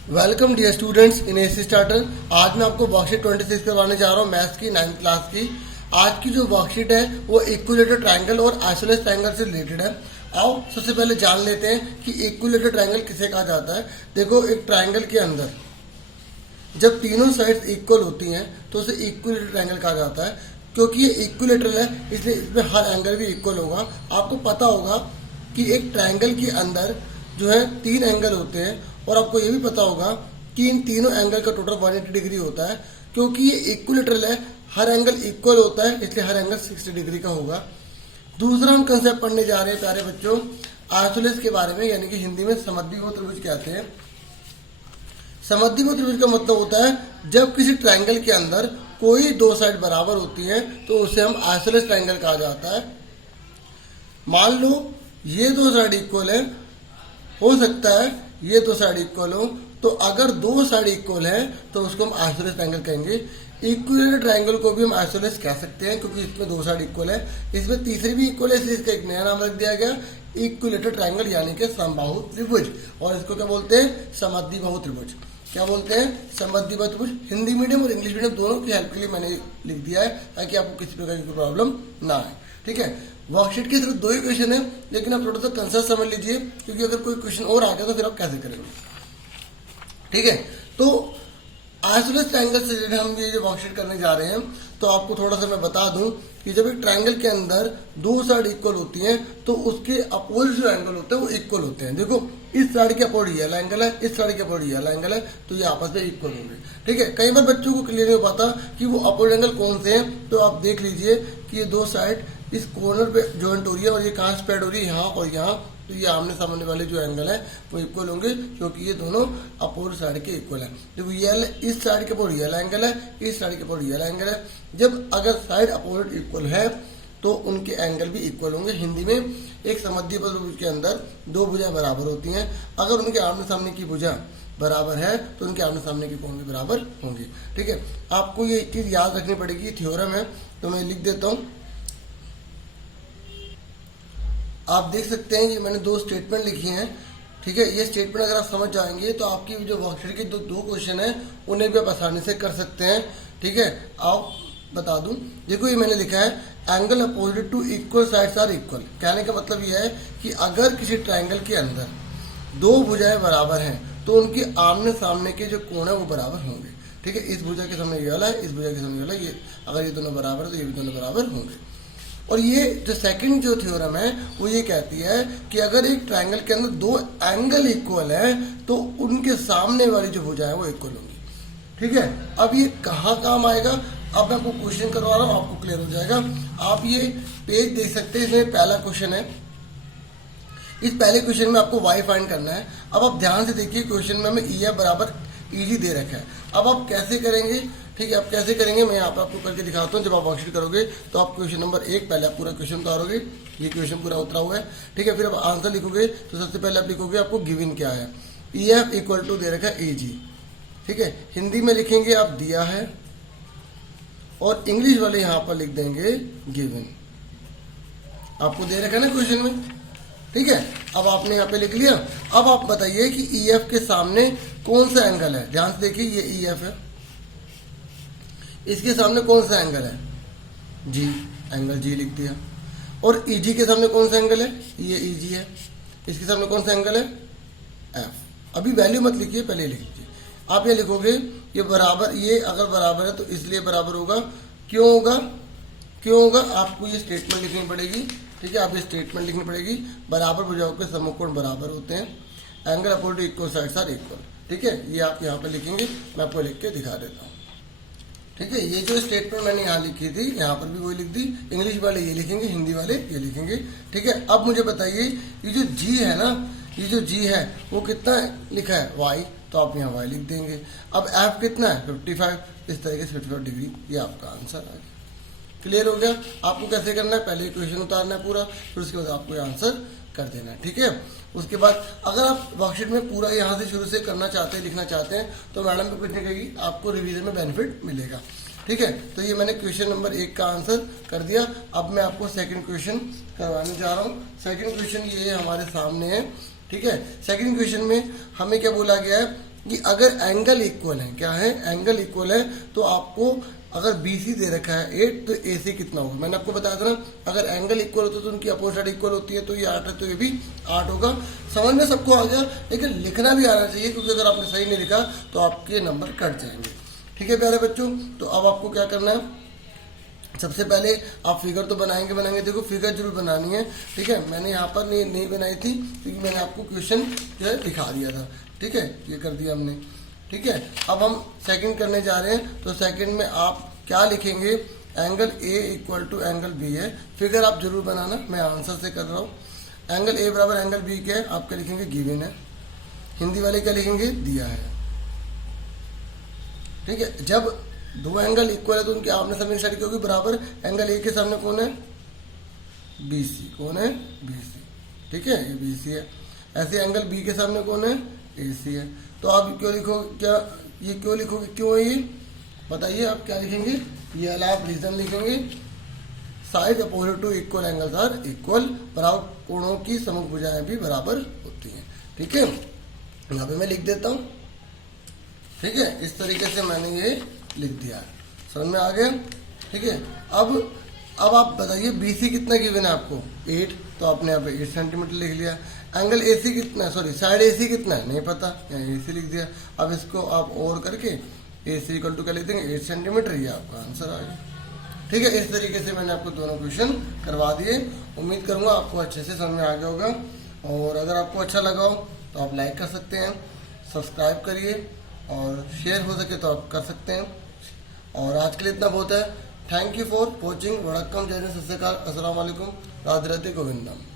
Welcome dear students in AC starter. आज मैं आपको वर्कशीट 26 करवाने जा रहा हूँ मैथ्स की 9th क्लास की। आज की जो वर्कशीट है वो इक्विलेटरल ट्रायंगल और आइसोसेलेस ट्रायंगल से रिलेटेड है। आओ सबसे पहले जान लेते हैं कि इक्विलेटरल ट्रायंगल किसे कहा जाता है। देखो, एक ट्रायंगल के अंदर जब तीनों साइड्स इक्वल होती हैं तो उसे इक्विलेटरल ट्रायंगल कहा जाता है। क्योंकि ये इक्विलेटरल है इसलिए इसमें हर एंगल भी इक्वल होगा। आपको पता होगा कि एक ट्रायंगल के अंदर जो है 3 एंगल होते हैं और आपको ये भी पता होगा कि इन तीनों एंगल का टोटल 180 डिग्री होता है। क्योंकि ये इक्विलेटरल है, हर एंगल इक्वल होता है, इसलिए हर एंगल 60 डिग्री का होगा। दूसरा हम कंसेप्ट पढ़ने जा रहे हैं प्यारे बच्चों आइसोसेलेस के बारे में, यानी कि हिंदी में समद्विबाहु त्रिभुज कहते हैं। समद्विबाहु त्रिभुज का मतलब होता है जब किसी ट्रायंगल के अंदर कोई दो साइड बराबर होती है तो उसे हम आइसोसेलेस ट्रायंगल कहा जाता है। मान लो ये दो साइड इक्वल है, हो सकता है ये दो साइड इक्वल हो, तो अगर दो साइड इक्वल है तो उसको हम आइसोसेलेस ट्रायंगल कहेंगे। इक्विलेटरल ट्रायंगल को भी हम आइसोसेलेस कह सकते हैं क्योंकि इसमें दो साइड इक्वल है। इसमें तीसरी भी इक्वल है इसलिए इसका एक नया नाम रख दिया गया इक्विलेटरल ट्रायंगल यानी कि समबाहु त्रिभुज। और इसको क्या बोलते हैं? समद्विबाहु त्रिभुज। क्या बोलते हैं? समद्विबाहु त्रिभुज। हिंदी मीडियम और इंग्लिश मीडियम दोनों की हेल्प के लिए मैंने लिख दिया है ताकि आपको किसी प्रकार की प्रॉब्लम ना आए। ठीक है, वर्कशीट के सिर्फ 2 ही क्वेश्चन है, लेकिन आप थोड़ा सा कंसेप्ट समझ लीजिए क्योंकि अगर कोई क्वेश्चन और आ गया तो फिर आप कैसे करेंगे। ठीक है, तो आइसोसेलेस ट्रायंगल से रिलेटेड हम ये जो वर्कशीट करने जा रहे हैं, तो आपको थोड़ा सा मैं बता दूं कि जब एक ट्रायंगल के अंदर दो साइड इक्वल होती हैं तो उसके अपोजिट जो एंगल होते हैं वो इक्वल होते हैं। देखो, इस साइड के अपोजिट ये वाला एंगल है, इस साइड के अपोजिट ये वाला एंगल है, तो ये आपस में इक्वल होंगे। ठीक है, कई बार बच्चों को क्लियर नहीं हो पाता कि वो अपोजिट एंगल कौन से हैं, तो आप देख लीजिए कि ये दो साइड इस कॉर्नर पे जॉइंट हो रही है और ये कहाँ स्प्रेड हो रही है, यहाँ और यहाँ, तो ये आमने सामने वाले जो एंगल है वो इक्वल होंगे क्योंकि ये दोनों अपोजिट साइड के इक्वल है। देखो, ये इस साइड के अपोजिट ये वाला एंगल है, इस साइड के अपोजिट ये वाला एंगल है। जब अगर साइड अपोजिट इक्वल है तो उनके एंगल भी इक्वल होंगे। हिंदी में एक समद्विबाहु त्रिभुज के अंदर दो भुजाएं बराबर होती हैं। अगर उनके आमने सामने की भुजा बराबर है तो उनके आमने सामने के कोण भी बराबर होंगे। ठीक है, आपको ये चीज याद रखनी पड़ेगी, थ्योरम है तो मैं लिख देता हूँ। आप देख सकते हैं ये मैंने 2 स्टेटमेंट लिखी हैं। ठीक है, ये स्टेटमेंट अगर आप समझ जाएंगे तो आपकी जो वर्कशीट के दो क्वेश्चन है उन्हें भी आप आसानी से कर सकते हैं। ठीक है, आप बता दूं, देखो ये मैंने लिखा है angle opposite to equal sides are equal. कहने का मतलब यह है कि अगर किसी ट्रायंगल के अंदर दो भुजाएं बराबर हैं तो उनके आमने सामने के जो कोण है वो बराबर होंगे। ठीक है, इस भुजा के सामने ये वाला है, इस भुजा के सामने ये वाला, ये अगर ये दोनों बराबर है तो ये भी दोनों बराबर होंगे। और ये जो सेकंड जो थ्योरम है वो ये कहती है कि अगर एक ट्रायंगल के अंदर दो एंगल इक्वल है तो उनके सामने वाली जो भुजाएं है वो इक्वल होंगी। ठीक है, अब ये कहाँ काम आएगा, अब मैं आपको क्वेश्चन करवा रहा हूँ, आपको क्लियर हो जाएगा। आप ये पेज देख सकते हैं, इसमें पहला क्वेश्चन है। इस पहले क्वेश्चन में आपको y फाइंड करना है। अब आप ध्यान से देखिए, क्वेश्चन में हमें EF बराबर EG दे रखा है। अब आप कैसे करेंगे? ठीक है, आप कैसे करेंगे मैं यहाँ पर आपको करके दिखाता हूँ। जब आप वर्कशीट करोगे तो आप क्वेश्चन नंबर 1 पहले आप पूरा क्वेश्चन उतारोगे, ये क्वेश्चन पूरा उतरा हुआ है। ठीक है, फिर आप आंसर लिखोगे तो सबसे पहले आप लिखोगे आपको गिवन क्या है, EF इक्वल टू दे रखा है AG। ठीक है, हिंदी में लिखेंगे आप दिया है और इंग्लिश वाले यहाँ पर लिख देंगे गिवन। आपको दे रखा है ना क्वेश्चन में। ठीक है, अब आपने यहाँ पे लिख लिया। अब आप बताइए कि EF के सामने कौन सा एंगल है। ध्यान से देखिए, ये EF है, इसके सामने कौन सा एंगल है? G, एंगल G लिख दिया। और EG के सामने कौन सा एंगल है? ये EG है। इसके सामने कौन सा एंगल है? F। अभी वैल्यू मत लिखिए, पहले लिख लीजिए। आप ये लिखोगे ये बराबर, ये अगर बराबर है तो इसलिए बराबर होगा। क्यों होगा? क्यों होगा? आपको ये स्टेटमेंट लिखनी पड़ेगी। ठीक है, आप ये स्टेटमेंट लिखनी पड़ेगी। बराबर भुजाओं के समकोण बराबर होते हैं, angle opposite equal sides are equal. ठीक है, ये आप यहाँ पे लिखेंगे, मैं आपको लिख के दिखा देता हूँ। ठीक है, ये जो स्टेटमेंट मैंने यहाँ लिखी थी यहाँ पर भी वही लिख दी। इंग्लिश वाले ये लिखेंगे, हिंदी वाले ये लिखेंगे। ठीक है, अब मुझे बताइए ये जो G है ना, ये जो G है वो कितना लिखा है? Y, तो आप यहाँ Y लिख देंगे। अब F कितना है? 55। इस तरीके से 55 डिग्री, ये आपका आंसर आ गया। क्लियर हो गया? आपको कैसे करना है, पहले क्वेश्चन उतारना है पूरा, फिर उसके बाद आपको आंसर कर देना है। ठीक है, उसके बाद अगर आप वर्कशीट में पूरा यहाँ से शुरू से करना चाहते हैं, लिखना चाहते हैं, तो मैडम भी कुछ नहीं कहेगी, आपको रिवीजन में बेनिफिट मिलेगा। ठीक है, तो ये मैंने क्वेश्चन नंबर 1 का आंसर कर दिया। अब मैं आपको सेकंड क्वेश्चन करवाने जा रहा हूँ। सेकंड क्वेश्चन ये हमारे सामने है। ठीक है, सेकंड क्वेश्चन में हमें क्या बोला गया है कि अगर एंगल इक्वल है, क्या है, एंगल इक्वल है, तो आपको अगर BC दे रखा है 8 तो AC कितना होगा। मैंने आपको बताया था ना, अगर एंगल इक्वल होता है तो उनकी अपोजिट इक्वल होती है, तो ये 8 है तो ये भी 8 होगा। समझ में सबको आ गया, लेकिन लिखना भी आना चाहिए, क्योंकि अगर आपने सही नहीं लिखा तो आपके नंबर कट जाएंगे। ठीक है प्यारे बच्चों, तो अब आपको क्या करना है, सबसे पहले आप फिगर तो बनाएंगे, देखो फिगर जरूर बनानी है। ठीक है, मैंने यहाँ पर नहीं बनाई थी, क्योंकि मैंने आपको क्वेश्चन जो है दिखा दिया था। ठीक है, ये कर दिया हमने। ठीक है, अब हम सेकंड करने जा रहे हैं, तो सेकंड में आप क्या लिखेंगे, angle A equal to angle B है। फिगर आप जरूर बनाना, मैं आंसर से कर रहा हूँ। एंगल A बराबर एंगल B क्या है, आप क्या लिखेंगे, गिवन है। हिंदी वाले क्या लिखेंगे, दिया है। ठीक है, जब दो एंगल इक्वल है तो उनकी आपने सामने स्टडी की होगी बराबर। एंगल A के सामने कौन है, BC, कौन है, BC। ठीक है, ये BC है। ऐसे एंगल B के सामने कौन है, AC है। तो आप क्यों लिखोगे, क्या ये क्यों लिखोगे, क्यों है ये बताइए, आप क्या लिखेंगे, ये वाला आप रीजन लिखेंगे, side opposite to equal angles are equal, बराबर कोणों की समभुजाएं भी बराबर होती हैं। ठीक है, यहाँ पे मैं लिख देता हूँ। ठीक है, इस तरीके से मैंने ये लिख दिया, समझ में आ गया। ठीक है, अब आप बताइए BC कितना गिवन है आपको, 8, तो आपने यहाँ पे 8 सेंटीमीटर लिख लिया। एंगल AC कितना है, सॉरी साइड AC कितना है, नहीं पता, यहाँ AC लिख दिया। अब इसको आप और करके AC इक्वल टू क्या लिख देंगे, 8 सेंटीमीटर, ये आपका आंसर आ गया। ठीक है, इस तरीके से मैंने आपको दोनों क्वेश्चन करवा दिए। उम्मीद करूंगा आपको अच्छे से समझ में आ गया होगा, और अगर आपको अच्छा लगा हो तो आप लाइक कर सकते हैं, सब्सक्राइब करिए, और शेयर हो सके तो आप कर सकते हैं। और आज के लिए इतना बहुत है। Thank you for watching. वड़क्कम, जय हिंद, सत श्री अकाल, अस्सलाम वालेकुम, राधे राधे, गोविंदम।